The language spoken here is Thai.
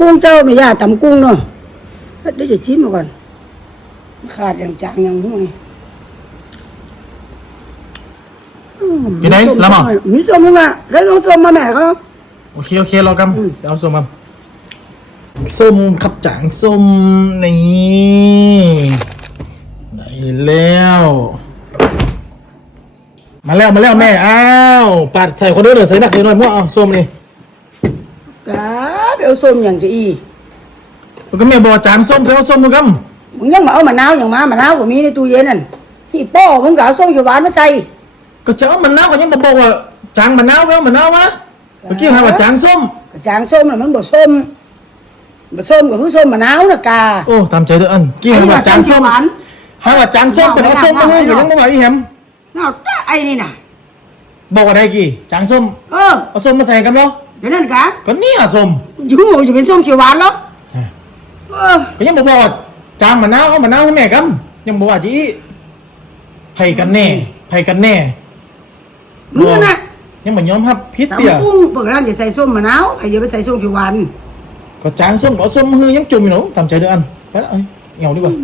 กุ้งเจ้าไม่ยากตำกุ้งเนาะเดี๋ยวจะชิมมาก่อนขาดอย่างจางอย่างพวกนี้ อยู่ไหนแล้วมั้ง มีส้มมั้งอ่ะได้ลองส้มมาแม่เขา โอเครอกำเดี๋ยวเอาส้มมาส้มขับจางส้มนี่ได้แล้วมาแล้วแม่อ้าวปัดใส่คนเดียวเดี๋ยวใส่หนักใส่น้อยมั่วเอาส้มนี่ กาไปเอาส้มอย่างจะอี ก็แม่บอกจางส้มไปเอาส้มมือก มึงยังมาเอามะนาวอย่างมะนาวก็มีในตู้เย็นนั่นที่ป้อมึงก็เอาส้มเขียวหวานมาใส่ ำก็จะเอามะนาวก็ยังมาบอกว่าจางมะนาวไปเอามะนาวมาเมื่อกี้ให้ว่าจางส้ม กระจางส้มน่ะมันบ่ส้มก็คือส้มมะนาวนะกา โอ้ตามใจเด้ออันกี้ให้ว่าจางส้ม หวาน ให้ว่าจางส้มเป็นเอาส้มมาให้อยู่ยังไม่ไหวอีแฮม เอาไอ้นี่น่ะ บอกว่าได้กี่จางส้ม เอาส้มมาใส่กันเนาะ เดี๋ยวนั่นกะ ก็นี่อะส้ม อยู่จะเป็นส้มเขียวหวานเหรอก็ยังบอกว่าจางมะนาวเอามะนาวให้แม่กันยังบอกว่าจีไผกันแน่ มึงน่ะ ยังเหมือนยอมรับพิษ แต่ เตี่ย กุ้งเปิดร้านจะใส่ส้มมะนาวใครจะไปใส่ส้มเขียวหวาน ก็จางส้มเอาส้มมือยังจุ่มอยู่หนูตามใจเด้ออันไปละเอ้ยเหี่ยวดีกว่า อ